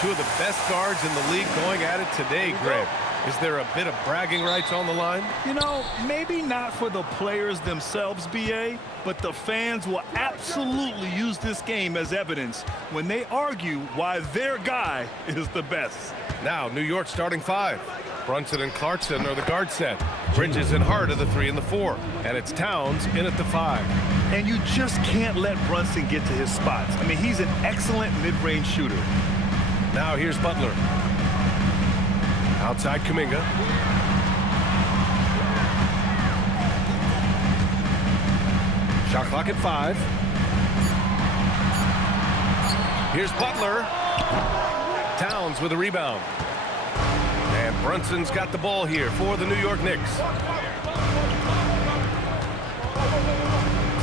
two of the best guards in the league going at it today, Greg. Is there a bit of bragging rights on the line? You know, maybe not for the players themselves, B.A., but the fans will absolutely use this game as evidence when they argue why their guy is the best. Now, New York starting five. Brunson and Clarkson are the guard set. Bridges and Hart are the 3 and the 4. And it's Towns in at the 5. And you just can't let Brunson get to his spots. I mean, he's an excellent mid-range shooter. Now here's Butler. Outside Kuminga. Shot clock at 5. Here's Butler. Towns with a rebound. And Brunson's got the ball here for the New York Knicks.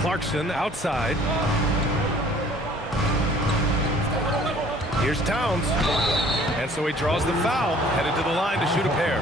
Clarkson outside. Here's Towns. And so he draws the foul, headed to the line to shoot a pair.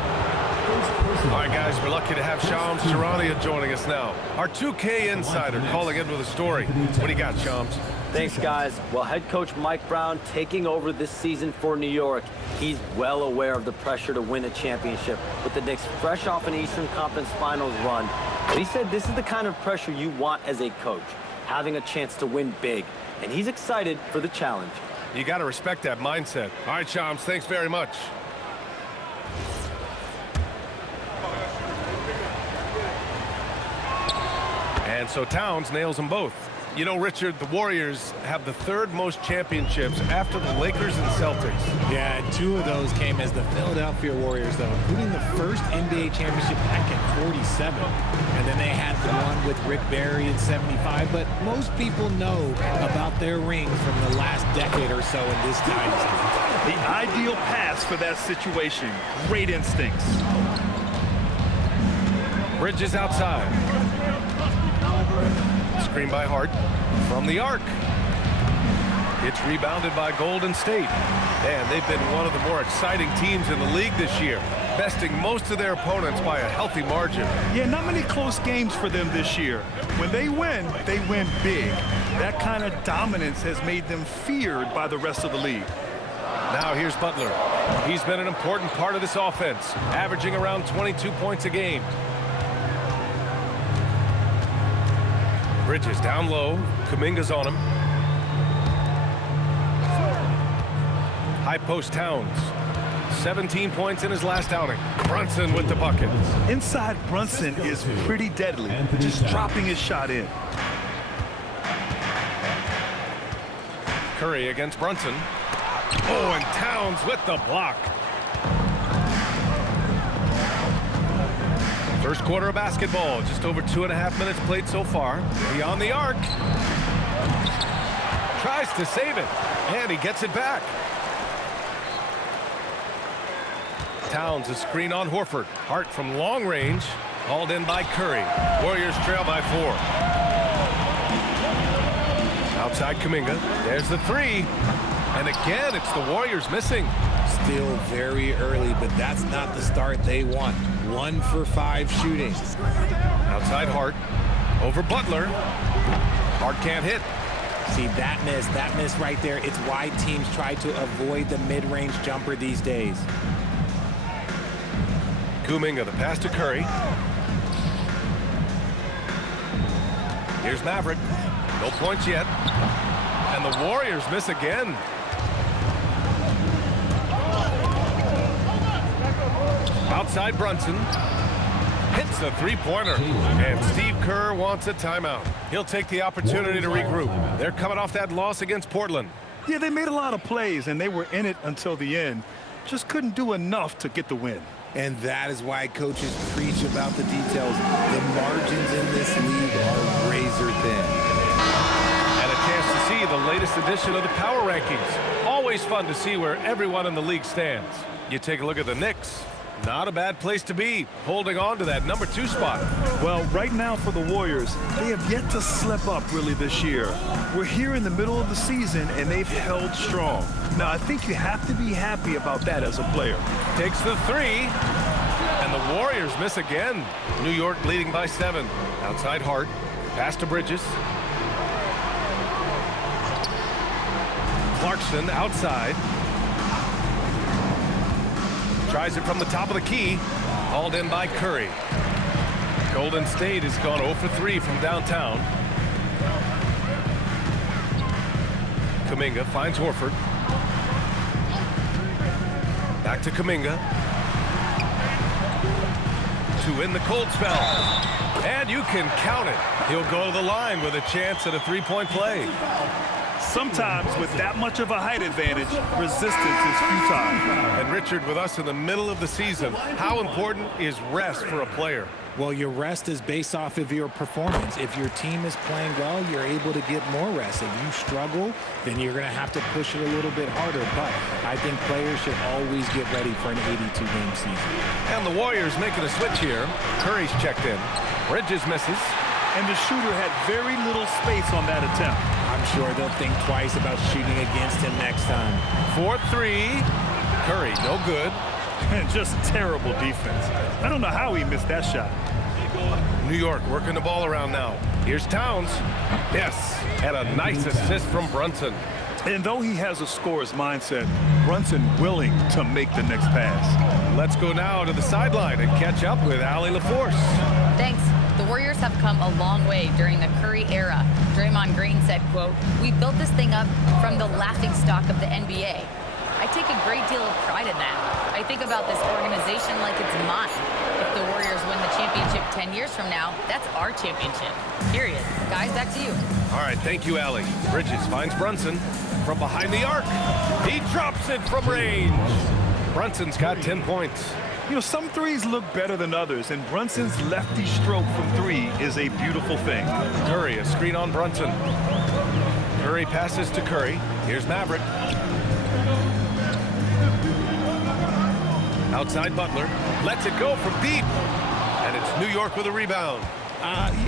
All right, guys, we're lucky to have Shams Charania joining us now. Our 2K insider calling in with a story. What do you got, Shams? Thanks, guys. Well, head coach Mike Brown taking over this season for New York. He's well aware of the pressure to win a championship with the Knicks fresh off an Eastern Conference Finals run. But he said this is the kind of pressure you want as a coach, having a chance to win big. And he's excited for the challenge. You got to respect that mindset. All right, Shams, thanks very much. And so Towns nails them both. You know, Richard, the Warriors have the 3rd most championships after the Lakers and Celtics. Yeah, and 2 of those came as the Philadelphia Warriors, though, including the first NBA championship back in '47. And then they had the one with Rick Barry in '75. But most people know about their rings from the last decade or so in this dynasty. The ideal pass for that situation. Great instincts. Bridges outside. Screen by Hart from the arc. It's rebounded by Golden State. And they've been one of the more exciting teams in the league this year, besting most of their opponents by a healthy margin. Yeah, not many close games for them this year. When they win big. That kind of dominance has made them feared by the rest of the league. Now here's Butler. He's been an important part of this offense, averaging around 22 points a game. Bridges down low. Kuminga's on him. High post Towns. 17 points in his last outing. Brunson with the bucket. Inside Brunson is pretty deadly, just dropping his shot in. Curry against Brunson. Oh, and Towns with the block. First quarter of basketball, just over 2.5 minutes played so far. Beyond the arc. Tries to save it, and he gets it back. Towns a screen on Horford. Hart from long range, hauled in by Curry. Warriors trail by 4. Outside Kuminga, there's the 3. And again, it's the Warriors missing. Still very early, but that's not the start they want. 1 for 5 shooting. Outside Hart. Over Butler. Hart can't hit. See, that miss right there. It's why teams try to avoid the mid-range jumper these days. Kuminga, the pass to Curry. Here's Maverick. No points yet. And the Warriors miss again. Outside Brunson. Hits the 3-pointer. And Steve Kerr wants a timeout. He'll take the opportunity to regroup. They're coming off that loss against Portland. Yeah, they made a lot of plays, and they were in it until the end. Just couldn't do enough to get the win. And that is why coaches preach about the details. The margins in this league are razor thin. And a chance to see the latest edition of the Power Rankings. Always fun to see where everyone in the league stands. You take a look at the Knicks. Not a bad place to be, holding on to that number 2 spot. Well, right now for the Warriors, they have yet to slip up really this year. We're here in the middle of the season, and they've held strong. Now, I think you have to be happy about that as a player. Takes the 3, and the Warriors miss again. New York leading by 7. Outside Hart, pass to Bridges. Clarkson outside. Tries it from the top of the key. Hauled in by Curry. Golden State has gone 0 for 3 from downtown. Kuminga finds Horford. Back to Kuminga. To win the cold spell. And you can count it. He'll go to the line with a chance at a three-point play. Sometimes with that much of a height advantage, resistance is futile. And Richard, with us in the middle of the season, how important is rest for a player? Well, your rest is based off of your performance. If your team is playing well, you're able to get more rest. If you struggle, then you're going to have to push it a little bit harder. But I think players should always get ready for an 82-game season. And the Warriors making a switch here. Curry's checked in. Bridges misses. And the shooter had very little space on that attempt. I'm sure they'll think twice about shooting against him next time. 4-3. Curry, no good. And just terrible defense. I don't know how he missed that shot. New York working the ball around now. Here's Towns. Yes, and a nice assist from Brunson. And though he has a scorer's mindset, Brunson willing to make the next pass. Let's go now to the sideline and catch up with Allie LaForce. Thanks. The Warriors have come a long way during the Curry era. Draymond Green said, quote, "We built this thing up from the laughingstock of the NBA. I take a great deal of pride in that. I think about this organization like it's mine. If the Warriors win the championship 10 years from now, that's our championship. Period." Guys, back to you. All right, thank you, Allie. Bridges finds Brunson from behind the arc. He drops it from range. Brunson's got 10 points. You know, some threes look better than others, and Brunson's lefty stroke from three is a beautiful thing. Curry, a screen on Brunson. Curry passes to Curry. Here's Maverick. Outside Butler. Lets it go from deep. And it's New York with a rebound.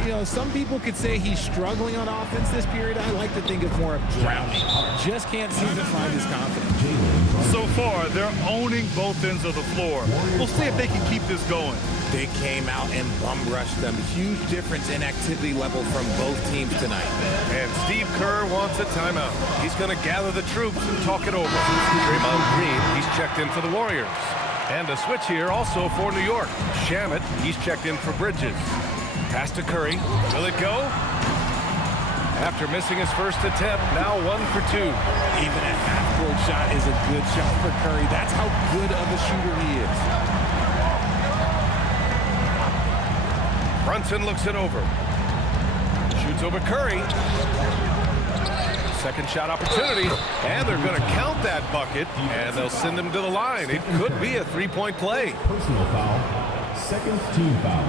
You know, some people could say he's struggling on offense this period. I like to think of more of drowning. Just can't seem to find his confidence. So far, they're owning both ends of the floor. We'll see if they can keep this going. They came out and bum rushed them. Huge difference in activity level from both teams tonight. And Steve Kerr wants a timeout. He's going to gather the troops and talk it over. Draymond Green, he's checked in for the Warriors. And a switch here also for New York. Shamet, he's checked in for Bridges. Pass to Curry. Will it go? After missing his first attempt, now 1 for 2. Even a half-court shot is a good shot for Curry. That's how good of a shooter he is. Brunson looks it over. Shoots over Curry. Second shot opportunity. And they're going to count that bucket. And they'll send him to the line. It could be a three-point play. Personal foul. Second team foul.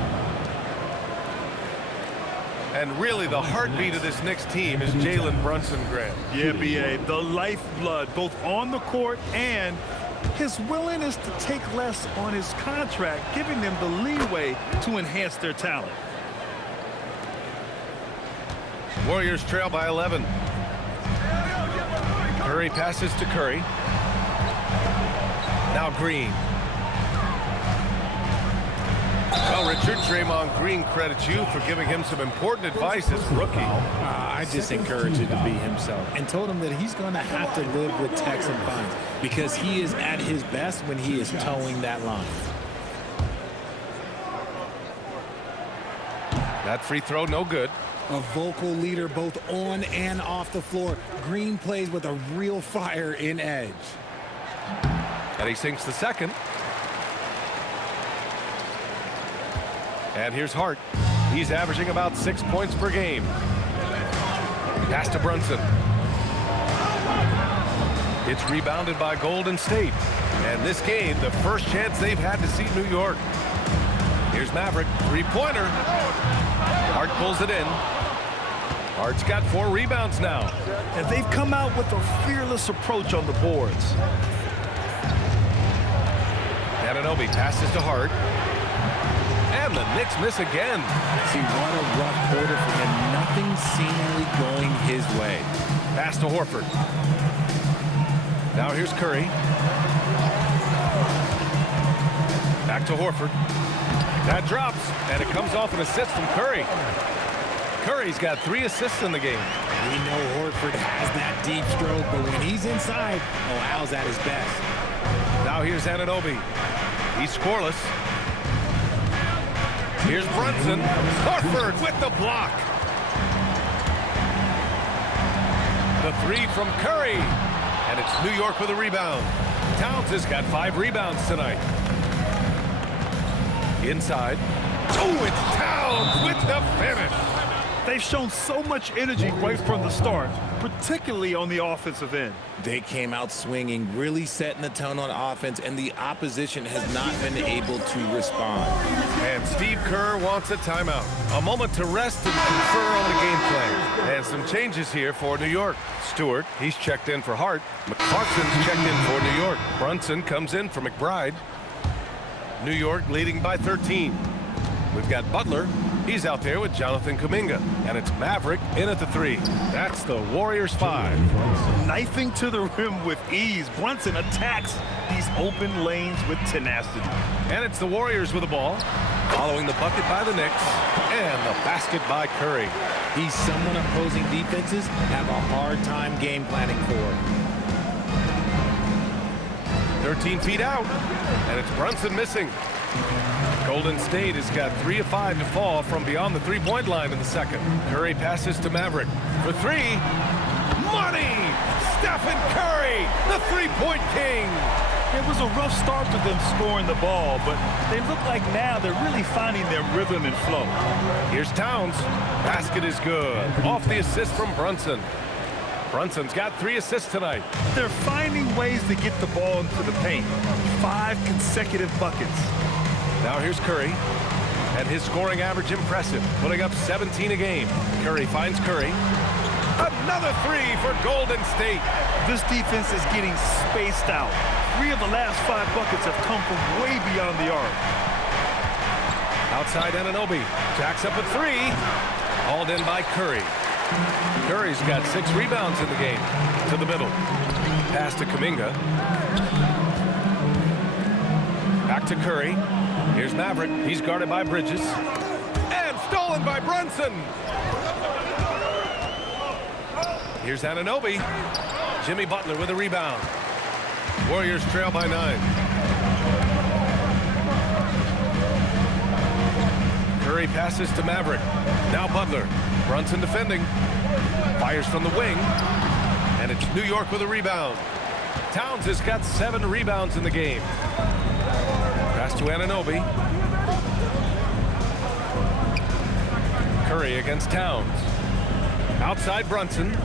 And really, the heartbeat of this Knicks team is Jalen Brunson, Grant. Yeah, B.A., the lifeblood, both on the court and his willingness to take less on his contract, giving them the leeway to enhance their talent. Warriors trail by 11. Curry passes to Curry. Now Green. Well, Richard, Draymond Green credits you for giving him some important advice as rookie. I just encouraged him to be himself and told him that he's going to have to live with techs and fines because he is at his best when he is towing that line. That free throw, no good. A vocal leader both on and off the floor. Green plays with a real fire in edge. And he sinks the second. And here's Hart. He's averaging about 6 points per game. Pass to Brunson. It's rebounded by Golden State. And this game, the first chance they've had to see New York. Here's Maverick, three-pointer. Hart pulls it in. Hart's got 4 rebounds now. And they've come out with a fearless approach on the boards. Anunoby passes to Hart. And the Knicks miss again. See, what a rough quarter for him. Nothing seemingly going his way. Pass to Horford. Now here's Curry. Back to Horford. That drops, and it comes off an assist from Curry. Curry's got 3 assists in the game. We know Horford has that deep stroke, but when he's inside, Al's at his best. Now here's Anunoby. He's scoreless. Here's Brunson. Horford with the block. The three from Curry. And it's New York with a rebound. Towns has got 5 rebounds tonight. Inside. Oh, it's Towns with the finish. They've shown so much energy right from the start, particularly on the offensive end. They came out swinging, really setting the tone on offense, and the opposition has not been able to respond. And Steve Kerr wants a timeout. A moment to rest and confer on the game plan. And some changes here for New York. Stewart, he's checked in for Hart. McClarkson's checked in for New York. Brunson comes in for McBride. New York leading by 13. We've got Butler. He's out there with Jonathan Kuminga. And it's Maverick in at the 3. That's the Warriors 5. Knifing to the rim with ease. Brunson attacks these open lanes with tenacity. And it's the Warriors with the ball. Following the bucket by the Knicks. And the basket by Curry. He's someone opposing defenses have a hard time game planning for. 13 feet out. And it's Brunson missing. Golden State has got 3 of 5 to fall from beyond the three-point line in the second. Curry passes to Maverick for 3. Money! Stephen Curry, the three-point king. It was a rough start to them scoring the ball, but they look like now they're really finding their rhythm and flow. Here's Towns. Basket is good. Off the assist from Brunson. Brunson's got 3 assists tonight. They're finding ways to get the ball into the paint. 5 consecutive buckets. Now here's Curry, and his scoring average impressive, putting up 17 a game. Curry finds Curry. Another 3 for Golden State. This defense is getting spaced out. 3 of the last 5 buckets have come from way beyond the arc. Outside Anunoby, jacks up a 3. Hauled in by Curry. Curry's got 6 rebounds in the game. To the middle. Pass to Kuminga. Back to Curry. Here's Maverick. He's guarded by Bridges. And stolen by Brunson. Here's Anunoby. Jimmy Butler with a rebound. Warriors trail by 9. Curry passes to Maverick. Now Butler. Brunson defending. Fires from the wing. And it's New York with a rebound. Towns has got 7 rebounds in the game. Pass to Anunoby. Curry against Towns. Outside Brunson.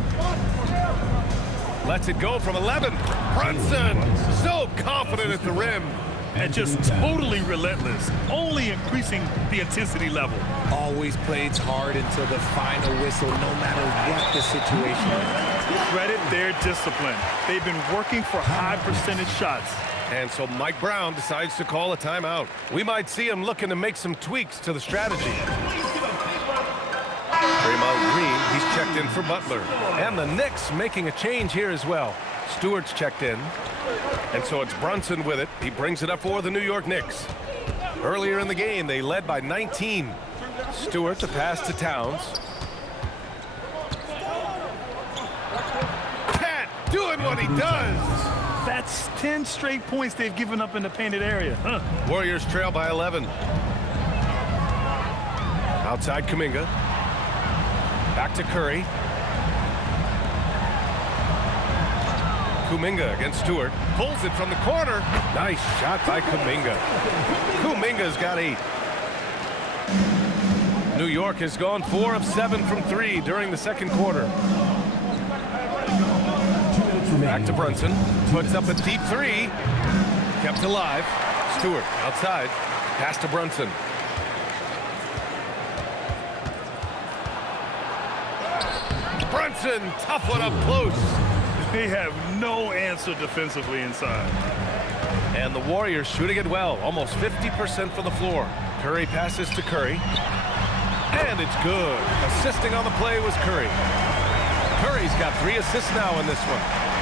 Lets it go from 11. Brunson, so confident at the rim. And just totally relentless, only increasing the intensity level. Always plays hard until the final whistle, no matter what the situation is. Credit their discipline. They've been working for high percentage shots. And so Mike Brown decides to call a timeout. We might see him looking to make some tweaks to the strategy. Draymond Green, he's checked in for Butler. And the Knicks making a change here as well. Stewart's checked in. And so it's Brunson with it. He brings it up for the New York Knicks. Earlier in the game, they led by 19. Stewart to pass to Towns. Cat doing what he does. That's 10 straight points they've given up in the painted area. Warriors trail by 11. Outside Kuminga. Back to Curry. Kuminga against Stewart. Pulls it from the corner. Nice shot by Kuminga. Kuminga's got 8. New York has gone 4 of 7 from 3 during the second quarter. Back to Brunson. Puts up a deep 3. Kept alive. Stewart outside. Pass to Brunson. Brunson, tough one up close. They have no answer defensively inside. And the Warriors shooting it well. Almost 50% from the floor. Curry passes to Curry. And it's good. Assisting on the play was Curry. Curry's got 3 assists now in this one.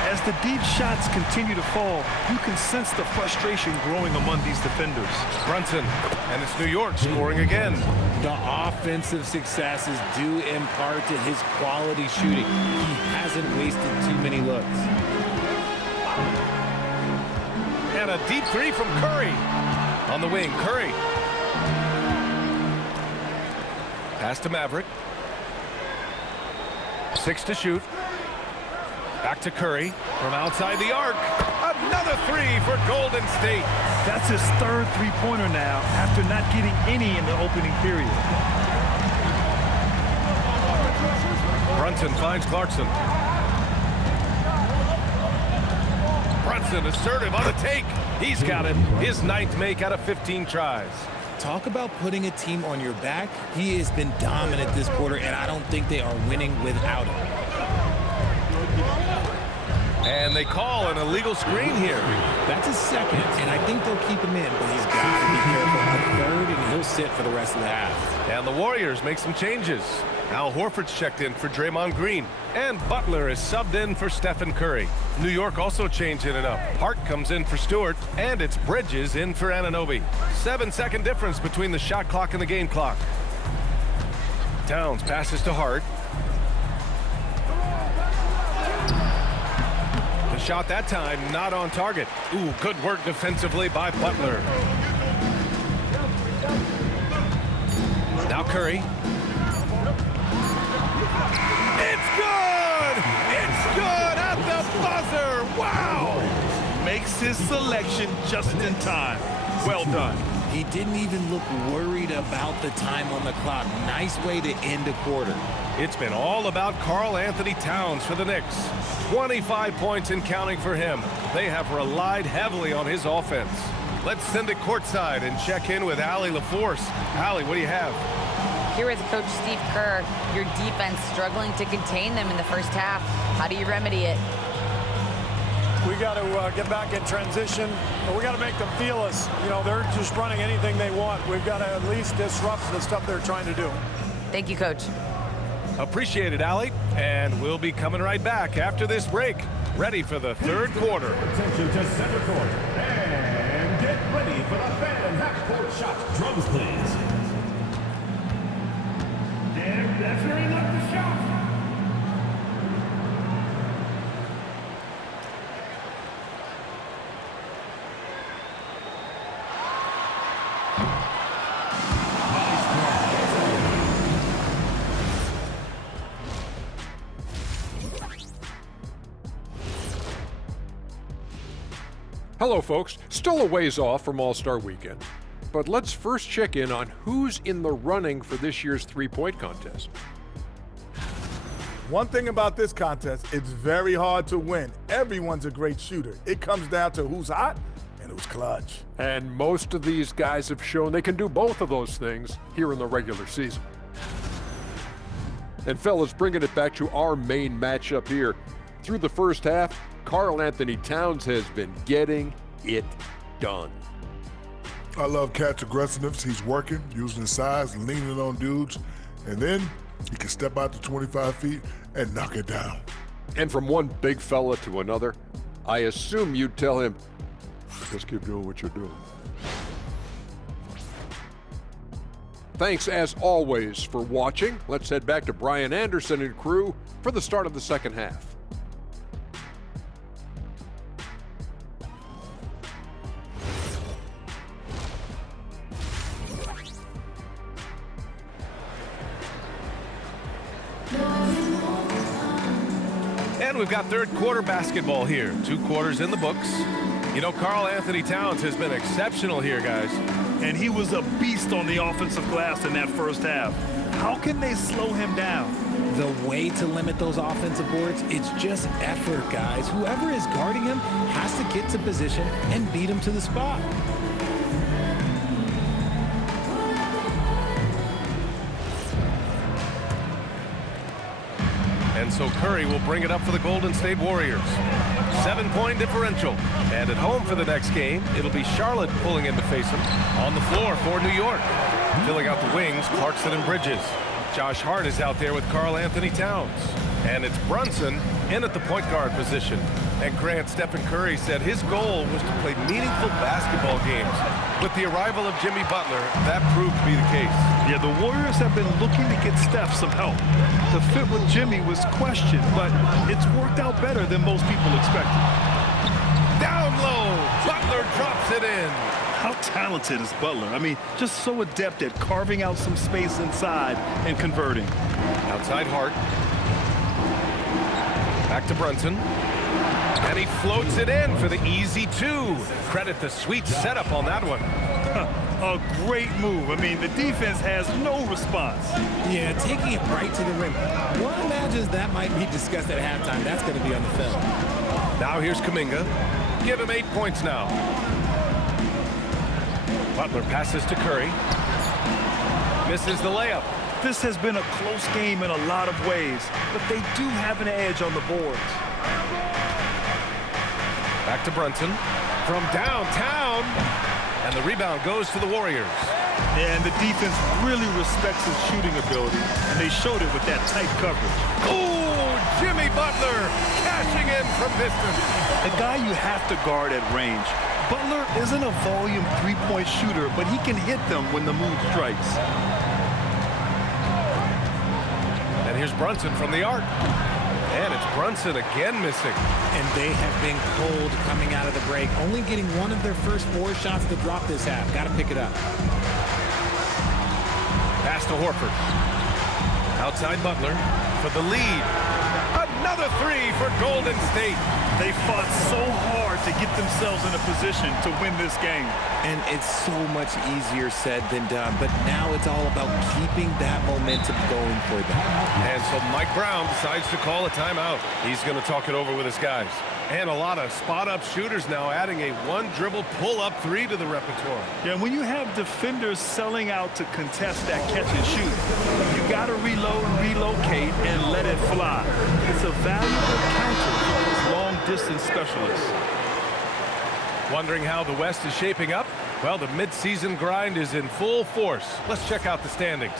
As the deep shots continue to fall, you can sense the frustration growing among these defenders. Brunson, and it's New York scoring again. The offensive successes due in part to his quality shooting. He hasn't wasted too many looks. And a deep 3 from Curry. On the wing, Curry. Pass to Maverick. 6 to shoot. Back to Curry from outside the arc. Another 3 for Golden State. That's his third three-pointer now after not getting any in the opening period. Brunson finds Clarkson. Brunson assertive on the take. He's got it. His 9th make out of 15 tries. Talk about putting a team on your back. He has been dominant this quarter, and I don't think they are winning without him. And they call an illegal screen here. That's his second, and I think they'll keep him in, but he's got to be careful. A third, and he'll sit for the rest of the half. And the Warriors make some changes. Al Horford's checked in for Draymond Green. And Butler is subbed in for Stephen Curry. New York also changing it up. Hart comes in for Stewart, and it's Bridges in for Anunoby. 7-second difference between the shot clock and the game clock. Towns passes to Hart. The shot that time not on target. Ooh, good work defensively by Butler. Now Curry. It's good! It's good at the buzzer! Wow! Makes his selection just in time. Well done. He didn't even look worried about the time on the clock. Nice way to end a quarter. It's been all about Karl Anthony Towns for the Knicks. 25 points and counting for him. They have relied heavily on his offense. Let's send it courtside and check in with Allie LaForce. Allie, what do you have? Here with Coach Steve Kerr, your defense struggling to contain them in the first half. How do you remedy it? We got to get back in transition, but we got to make them feel us. You know, they're just running anything they want. We've got to at least disrupt the stuff they're trying to do. Thank you, Coach. Appreciate it, Allie. And we'll be coming right back after this break. Ready for the third quarter. Attention to center court. And get ready for the fan half-court shot. Drums, please. That's where he left the shot. Hello, folks. Still a ways off from All-Star Weekend, but let's first check in on who's in the running for this year's three-point contest. One thing about this contest, it's very hard to win. Everyone's a great shooter. It comes down to who's hot and who's clutch. And most of these guys have shown they can do both of those things here in the regular season. And fellas, bringing it back to our main matchup here. Through the first half, Karl Anthony Towns has been getting it done. I love Cat's aggressiveness. He's working, using his size, leaning on dudes, and then he can step out to 25 feet and knock it down. And from one big fella to another, I assume you'd tell him, just keep doing what you're doing. Thanks, as always, for watching. Let's head back to Brian Anderson and crew for the start of the second half. And we've got third quarter basketball here. 2 quarters in the books. You know, Karl Anthony Towns has been exceptional here, guys. And he was a beast on the offensive glass in that first half. How can they slow him down? The way to limit those offensive boards, it's just effort, guys. Whoever is guarding him has to get to position and beat him to the spot. And so Curry will bring it up for the Golden State Warriors. 7-point differential. And at home for the next game, it'll be Charlotte pulling in to face him. On the floor for New York. Filling out the wings, Clarkson and Bridges. Josh Hart is out there with Karl Anthony Towns. And it's Brunson in at the point guard position. And Grant, Stephen Curry said his goal was to play meaningful basketball games. With the arrival of Jimmy Butler, that proved to be the case. Yeah, the Warriors have been looking to get Steph some help. The fit with Jimmy was questioned, but it's worked out better than most people expected. Down low, Butler drops it in. How talented is Butler? I mean, just so adept at carving out some space inside and converting. Outside Hart. Back to Brunson. And he floats it in for the easy two. Credit the sweet setup on that one. A great move. I mean, the defense has no response. Yeah, taking it right to the rim. One imagines that might be discussed at halftime. That's going to be on the film. Now here's Kuminga. Give him 8 points now. Butler passes to Curry. Misses the layup. This has been a close game in a lot of ways, but they do have an edge on the boards. Back to Brunson. From downtown. And the rebound goes to the Warriors. And the defense really respects his shooting ability, and they showed it with that tight coverage. Oh, Jimmy Butler cashing in from distance. A guy you have to guard at range. Butler isn't a volume three-point shooter, but he can hit them when the mood strikes. And here's Brunson from the arc. And it's Brunson again missing. And they have been cold coming out of the break, only getting one of their first 4 shots to drop this half. Got to pick it up. Pass to Horford. Outside Butler for the lead. Another three for Golden State. They fought so hard to get themselves in a position to win this game. And it's so much easier said than done. But now it's all about keeping that momentum going for them. And so Mike Brown decides to call a timeout. He's going to talk it over with his guys. And a lot of spot-up shooters now, adding a one-dribble pull-up three to the repertoire. Yeah, when you have defenders selling out to contest that catch and shoot, you got to reload, relocate, and let it fly. It's a valuable counter for those long-distance specialists. Wondering how the West is shaping up? Well, the midseason grind is in full force. Let's check out the standings.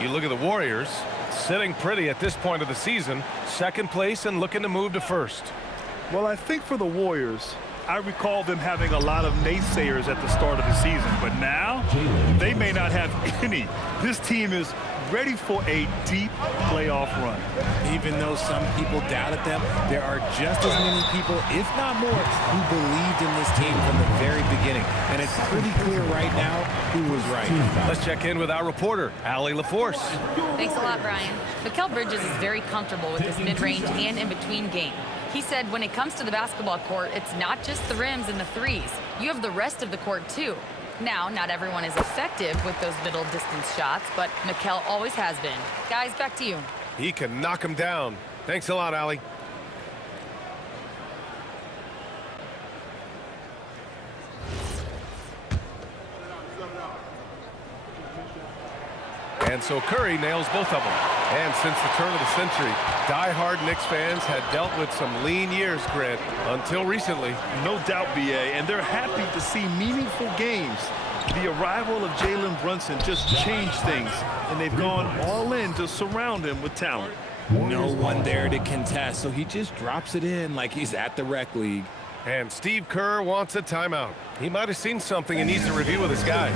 You look at the Warriors, sitting pretty at this point of the season, second place and looking to move to first. Well, I think for the Warriors, I recall them having a lot of naysayers at the start of the season, but now they may not have any. This team is ready for a deep playoff run. Even though some people doubted them, there are just as many people, if not more, who believed in this team from the very beginning. And it's pretty clear right now who was right. Let's check in with our reporter, Allie LaForce. Thanks a lot, Brian. Mikal Bridges is very comfortable with his mid-range and in-between game. He said when it comes to the basketball court, it's not just the rims and the threes. You have the rest of the court, too. Now, not everyone is effective with those middle distance shots, but Mikal always has been. Guys, back to you. He can knock him down. Thanks a lot, Allie. And so Curry nails both of them. And since the turn of the century, die-hard Knicks fans had dealt with some lean years, Grant, until recently. No doubt, BA, and they're happy to see meaningful games. The arrival of Jalen Brunson just changed things, and they've gone all in to surround him with talent. No one there to contest, so he just drops it in like he's at the rec league. And Steve Kerr wants a timeout. He might have seen something he needs to review with his guys.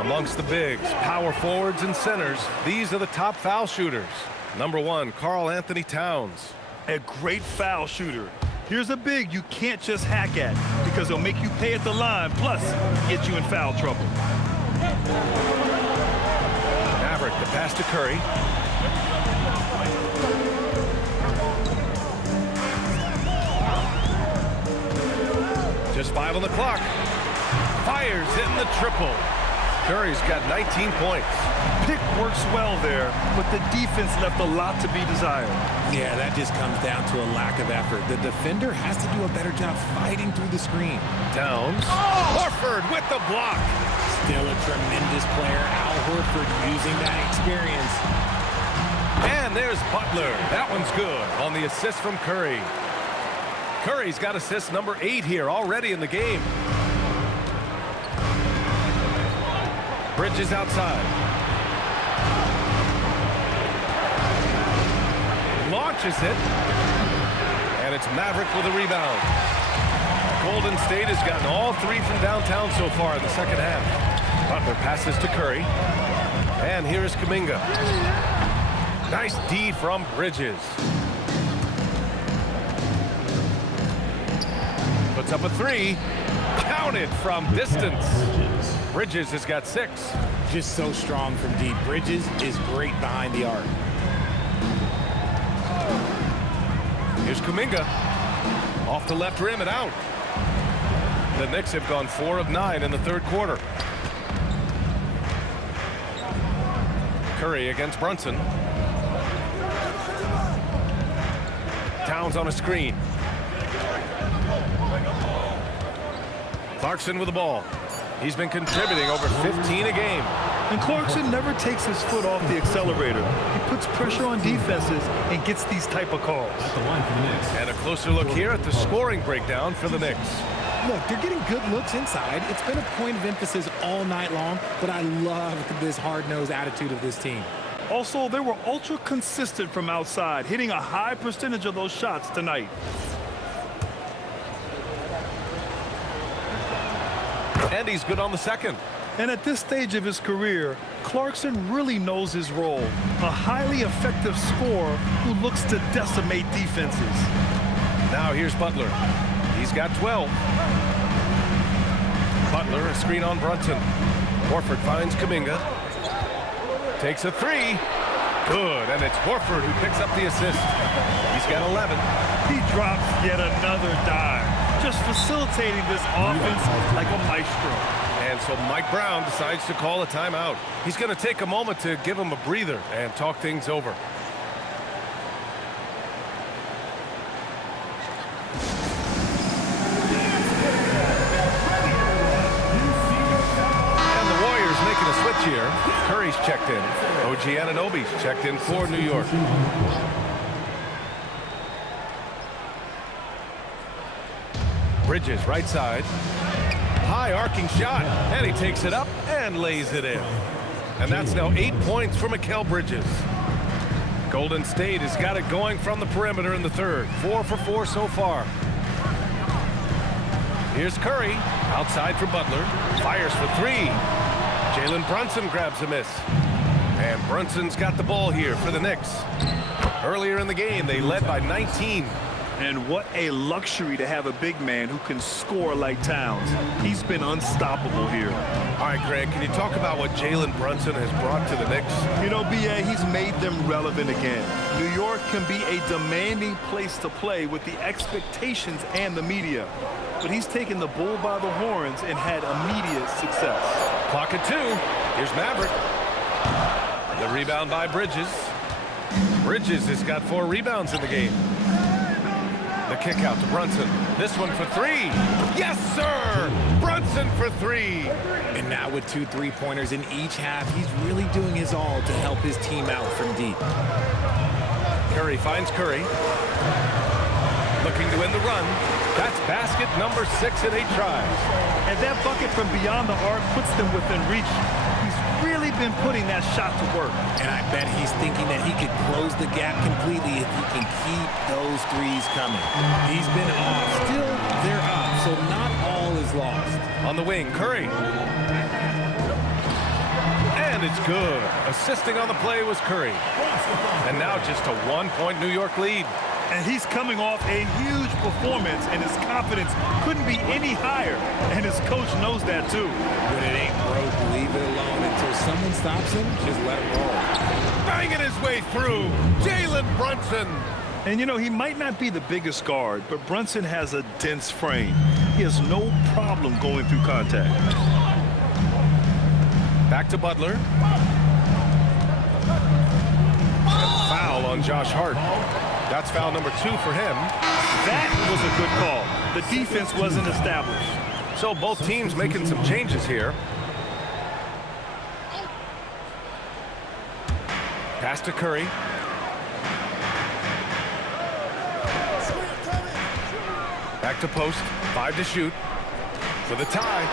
Amongst the bigs, power forwards, and centers, these are the top foul shooters. Number 1, Karl Anthony Towns. A great foul shooter. Here's a big you can't just hack at because he'll make you pay at the line, plus get you in foul trouble. Maverick, the pass to Curry. Just 5 on the clock. Fires in the triple. Curry's got 19 points. Pick works well there, but the defense left a lot to be desired. Yeah, that just comes down to a lack of effort. The defender has to do a better job fighting through the screen. Towns. Horford with the block. Still a tremendous player. Al Horford using that experience. And there's Butler. That one's good on the assist from Curry. Curry's got assist number 8 here already in the game. Bridges outside. Launches it. And it's Maverick with a rebound. Golden State has gotten all 3 from downtown so far in the second half. Butler passes to Curry. And here's Kuminga. Nice D from Bridges. Puts up a three. Counted from distance. Bridges has got 6. Just so strong from deep. Bridges is great behind the arc. Here's Kuminga. Off the left rim and out. The Knicks have gone 4 of 9 in the third quarter. Curry against Brunson. Towns on a screen. Clarkson with the ball. He's been contributing over 15 a game. And Clarkson never takes his foot off the accelerator. He puts pressure on defenses and gets these type of calls. And a closer look here at the scoring breakdown for the Knicks. Look, they're getting good looks inside. It's been a point of emphasis all night long, but I love this hard-nosed attitude of this team. Also, they were ultra consistent from outside, hitting a high percentage of those shots tonight. And he's good on the second. And at this stage of his career, Clarkson really knows his role. A highly effective scorer who looks to decimate defenses. Now here's Butler. He's got 12. Butler, a screen on Brunson. Horford finds Kuminga. Takes a three. Good, and it's Horford who picks up the assist. He's got 11. He drops yet another dime, just facilitating this offense like a maestro. And so Mike Brown decides to call a timeout. He's going to take a moment to give him a breather and talk things over. And the Warriors making a switch here. Curry's checked in. OG Anunoby's checked in for New York. Bridges, right side. High arcing shot, and he takes it up and lays it in. And that's now 8 points for Mikal Bridges. Golden State has got it going from the perimeter in the third. 4 for 4 so far. Here's Curry, outside for Butler. Fires for 3. Jalen Brunson grabs a miss. And Brunson's got the ball here for the Knicks. Earlier in the game, they led by 19. And what a luxury to have a big man who can score like Towns. He's been unstoppable here. All right, Greg, can you talk about what Jalen Brunson has brought to the Knicks? You know, B.A., he's made them relevant again. New York can be a demanding place to play with the expectations and the media. But he's taken the bull by the horns and had immediate success. Clock at 2. Here's Maverick. The rebound by Bridges. Bridges has got 4 rebounds in the game. The kick out to Brunson. This one for 3. Yes, sir! Brunson for 3. And now with 2 3-pointers in each half, he's really doing his all to help his team out from deep. Curry finds Curry. Looking to win the run. That's basket number 6 in 8 tries. And that bucket from beyond the arc puts them within reach. He's really been putting that shot to work. And I bet he's thinking that he could close the gap completely if he can keep those threes coming. He's been off. Still, they're up, so not all is lost. On the wing, Curry. And it's good. Assisting on the play was Curry. And now just a 1-point New York lead. And he's coming off a huge performance, and his confidence couldn't be any higher. And his coach knows that, too. When it ain't broke, leave it alone until someone stops him. Just let it roll. Banging his way through, Jalen Brunson. And, you know, he might not be the biggest guard, but Brunson has a dense frame. He has no problem going through contact. Back to Butler. Foul on Josh Hart. That's foul number 2 for him. That was a good call. The defense wasn't established. So both teams making some changes here. Pass to Curry. Back to post. 5 to shoot. For the tie.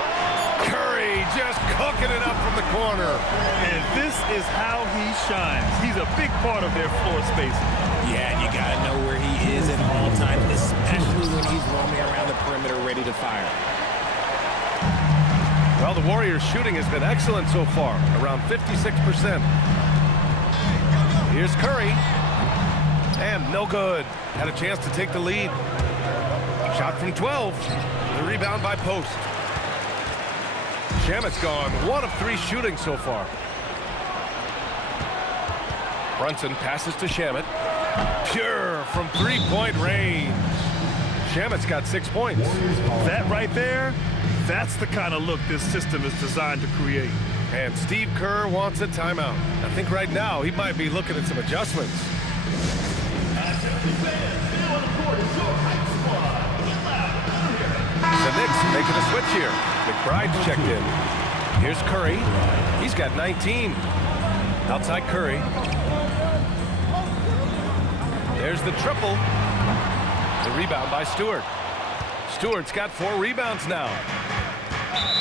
Curry just cooking it up from the corner. And this is how he shines. He's a big part of their floor spacing. Yeah, and you got to know where he is at all times, especially when he's roaming around the perimeter ready to fire. Well, the Warriors' shooting has been excellent so far, around 56%. Here's Curry. And no good. Had a chance to take the lead. Shot from 12. The rebound by Post. Shamet's gone 1 of 3 shooting so far. Brunson passes to Shamet. Pure from 3-point range. Shamet's got 6 points. That right there, that's the kind of look this system is designed to create. And Steve Kerr wants a timeout. I think right now he might be looking at some adjustments. The Knicks making a switch here. McBride's checked in. Here's Curry. He's got 19. Outside Curry. There's the triple. The rebound by Stewart. Stewart's got 4 rebounds now.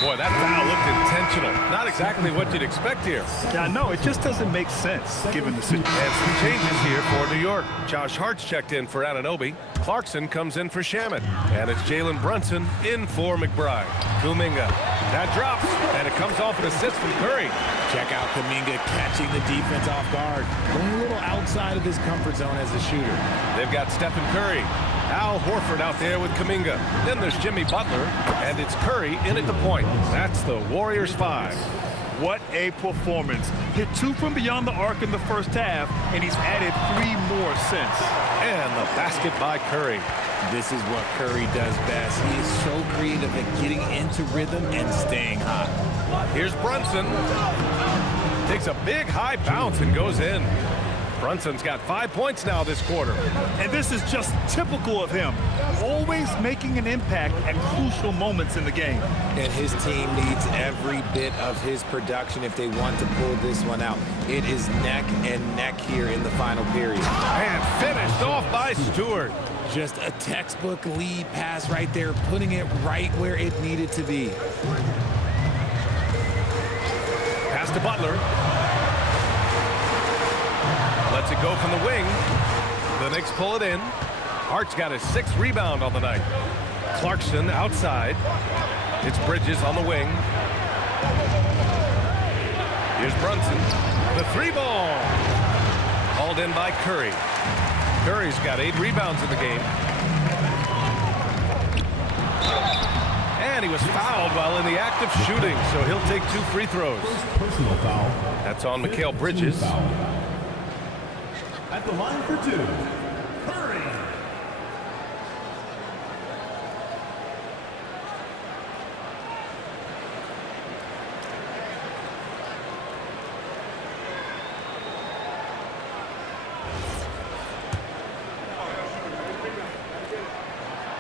Boy, that foul looked intentional. Not exactly what you'd expect here. Yeah, no, it just doesn't make sense given the situation. And some changes here for New York. Josh Hart's checked in for Anunoby. Clarkson comes in for Shamet. And it's Jalen Brunson in for McBride. Kuminga. That drops, and it comes off an assist from Curry. Check out Kuminga catching the defense off guard. Going a little outside of his comfort zone as a shooter. They've got Stephen Curry. Al Horford out there with Kuminga. Then there's Jimmy Butler, and it's Curry in at the point. That's the Warriors 5. What a performance. Hit 2 from beyond the arc in the first half, and he's added 3 more since. And the basket by Curry. This is what Curry does best. He is so creative at getting into rhythm and staying hot. Here's Brunson. Takes a big high bounce and goes in. Brunson's got 5 points now this quarter. And this is just typical of him. Always making an impact at crucial moments in the game. And his team needs every bit of his production if they want to pull this one out. It is neck and neck here in the final period. And finished off by Stewart. Just a textbook lead pass right there, putting it right where it needed to be. Pass to Butler. Lets it go from the wing. The Knicks pull it in. Hart's got his 6th rebound on the night. Clarkson outside. It's Bridges on the wing. Here's Brunson. The 3-ball. Hauled in by Curry. Curry's got 8 rebounds in the game. And he was fouled while in the act of shooting, so he'll take 2 free throws. Personal foul. That's on Mikal Bridges. At the line for 2, Curry.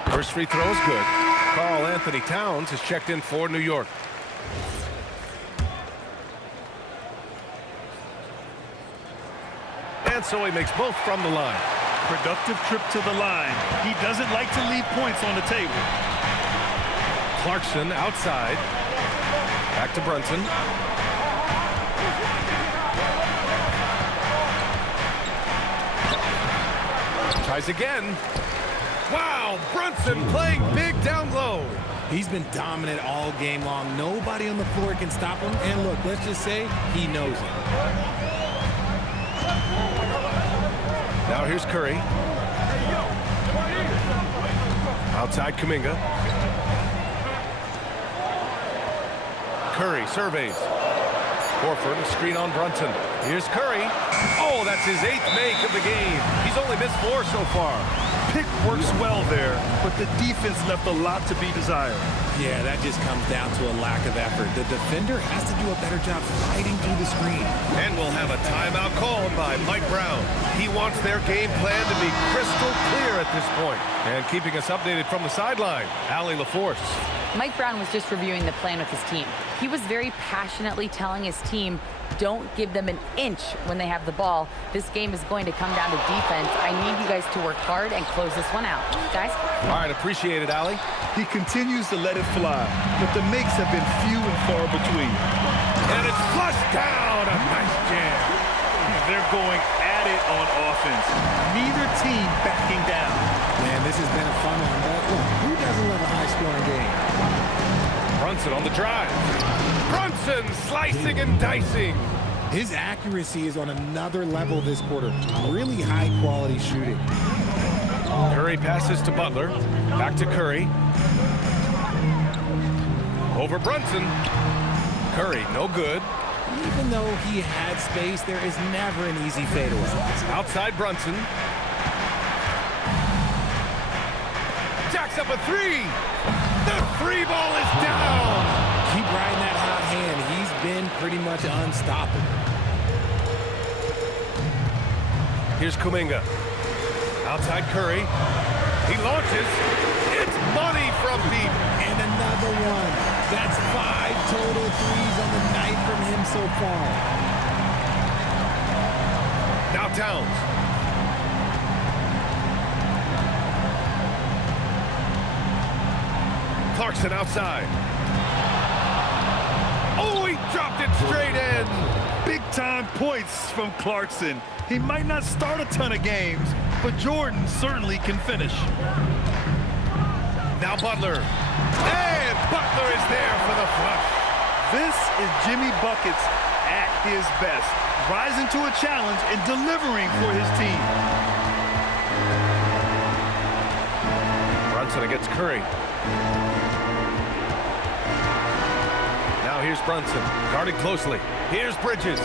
First free throw is good. Karl Anthony Towns has checked in for New York. And so he makes both from the line. Productive trip to the line. He doesn't like to leave points on the table. Clarkson outside. Back to Brunson. Tries again. Wow, Brunson playing big down low. He's been dominant all game long. Nobody on the floor can stop him. And look, let's just say he knows it. Now here's Curry. Outside Kuminga. Curry surveys. Horford, a screen on Brunson. Here's Curry. Oh, that's his 8th make of the game. He's only missed 4 so far. Pick works well there, but the defense left a lot to be desired. Yeah, that just comes down to a lack of effort. The defender has to do a better job fighting through the screen. And we'll have a timeout called by Mike Brown. He wants their game plan to be crystal clear at this point. And keeping us updated from the sideline, Allie LaForce. Mike Brown was just reviewing the plan with his team. He was very passionately telling his team, don't give them an inch when they have the ball. This game is going to come down to defense. I need you guys to work hard and close this one out. Guys? All right, appreciate it, Allie. He continues to let it fly, but the makes have been few and far between. And it's flushed down. A nice jam. They're going at it on offense. Neither team backing down. Man, this has been a fun one, but look, who doesn't love a high-scoring game? Brunson on the drive. Brunson slicing and dicing. His accuracy is on another level this quarter. Really high-quality shooting. Curry passes to Butler. Back to Curry. Over Brunson. Curry, no good. Even though he had space, there is never an easy fadeaway. Outside Brunson. Jacks up a three. The free ball is down. Keep riding that hot hand. He's been pretty much unstoppable. Here's Kuminga. Outside Curry. He launches. It's money from deep. And another one. That's 5 total threes on the night from him so far. Now Towns. Clarkson outside. Oh, he dropped it straight in. Big-time points from Clarkson. He might not start a ton of games, but Jordan certainly can finish. Now Butler. And Butler is there for the flush. This is Jimmy Buckets at his best, rising to a challenge and delivering for his team. Brunson against Curry. Now here's Brunson, guarded closely. Here's Bridges,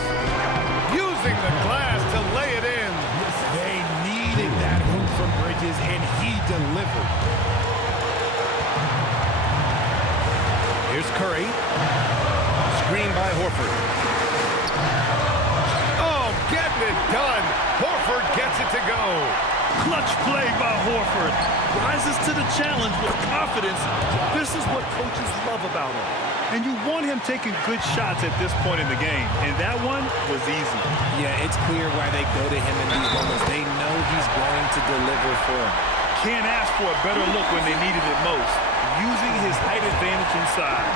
using the glass to lay it in. They needed that hoop from Bridges, and he delivered. Here's Curry. Screen by Horford. Oh, getting it done. Horford gets it to go. Clutch play by Horford. Rises to the challenge with confidence. This is what coaches love about him. And you want him taking good shots at this point in the game. And that one was easy. Yeah, it's clear why they go to him in these moments. They know he's going to deliver for them. Can't ask for a better look when they needed it most. Using his height advantage inside.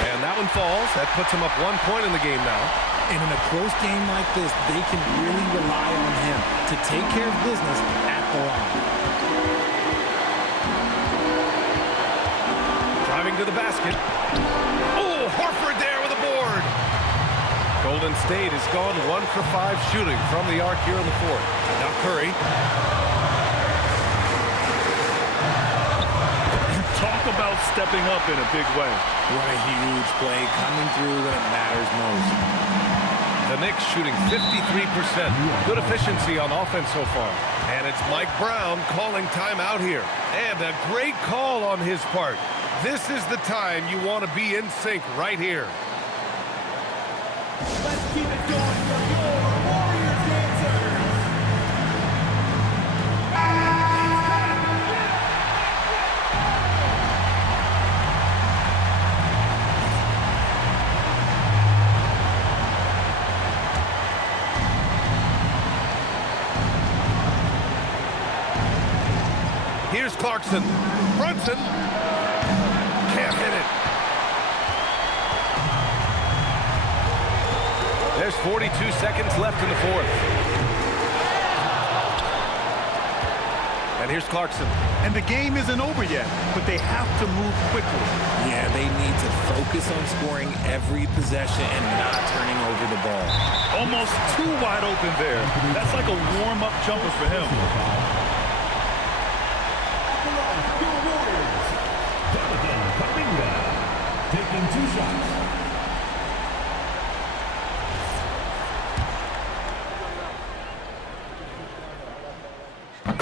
And that one falls. That puts him up 1 point in the game now. And in a close game like this, they can really rely on him to take care of business at the line. Driving to the basket. Oh, Horford there with a board. Golden State has gone 1 for 5 shooting from the arc here in the fourth. Now Curry. Talk about stepping up in a big way. What a huge play coming through when it matters most. The Knicks shooting 53%. Good efficiency on offense so far. And it's Mike Brown calling timeout here. And a great call on his part. This is the time you want to be in sync right here. Let's keep it going for your Warriors dancers. Here's Clarkson. Brunson. Can't hit it. There's 42 seconds left in the fourth. And here's Clarkson. And the game isn't over yet, but they have to move quickly. Yeah, they need to focus on scoring every possession and not turning over the ball. Almost too wide open there. That's like a warm-up jumper for him. Your Warriors. Kuminga taking 2 shots.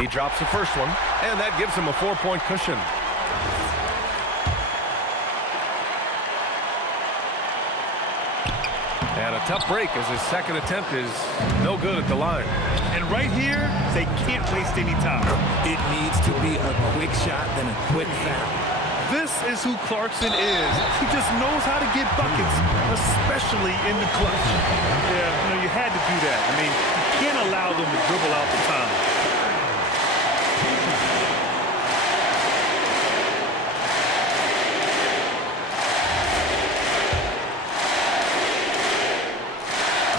He drops the first one, and that gives him a 4-point cushion. And a tough break as his second attempt is no good at the line. And right here, they can't waste any time. It needs to be a quick shot, then a quick foul. This is who Clarkson is. He just knows how to get buckets, especially in the clutch. Yeah, you had to do that. I mean, you can't allow them to dribble out the time.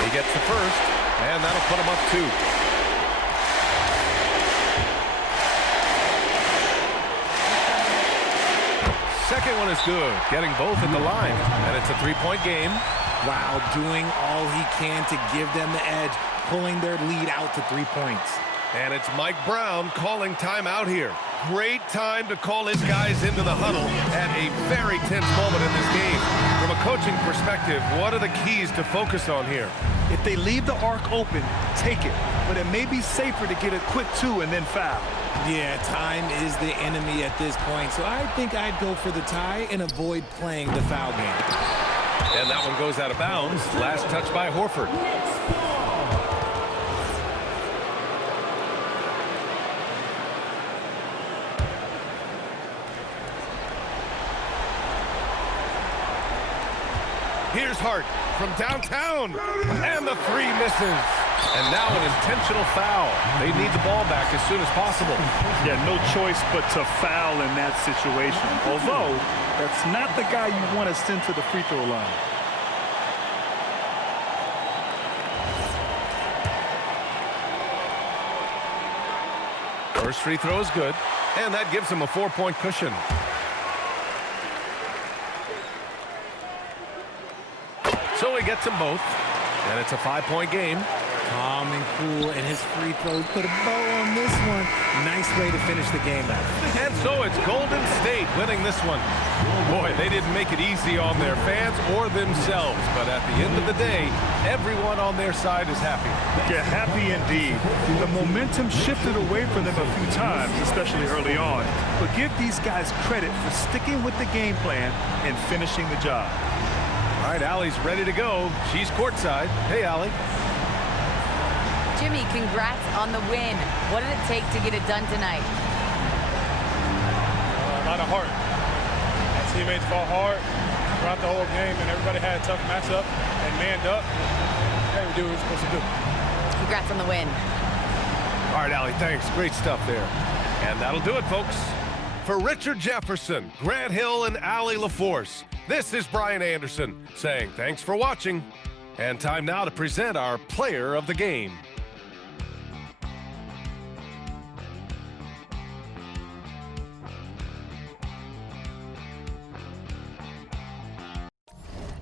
He gets the first, and that'll put him up 2. second one is good, getting both at the line. And it's a 3-point game. Wow, doing all he can to give them the edge, pulling their lead out to 3 points. And it's Mike Brown calling timeout here. Great time to call his guys into the huddle at a very tense moment in this game. From a coaching perspective, what are the keys to focus on here? If they leave the arc open, take it. But it may be safer to get a quick 2 and then foul. Yeah, time is the enemy at this point, so I think I'd go for the tie and avoid playing the foul game. And that one goes out of bounds. Last touch by Horford. Here's Hart from downtown, and the 3 misses. And now an intentional foul. They need the ball back as soon as possible. Yeah, no choice but to foul in that situation. Although, that's not the guy you want to send to the free throw line. First free throw is good, and that gives him a 4-point cushion. So he gets them both, and it's a 5-point game. Calm and cool, and his free throw put a bow on this one. Nice way to finish the game out. And so it's Golden State winning this one. Boy, they didn't make it easy on their fans or themselves, but at the end of the day, everyone on their side is happy. Yeah, happy indeed. The momentum shifted away from them a few times, especially early on. But give these guys credit for sticking with the game plan and finishing the job. All right, Allie's ready to go. She's courtside. Hey, Allie. Jimmy, congrats on the win. What did it take to get it done tonight? A lot of heart. Our teammates fought hard throughout the whole game, and everybody had a tough matchup and manned up. Hey, we do what we're supposed to do. Congrats on the win. All right, Allie, thanks. Great stuff there. And that'll do it, folks. For Richard Jefferson, Grant Hill, and Allie LaForce, this is Brian Anderson saying thanks for watching. And time now to present our player of the game.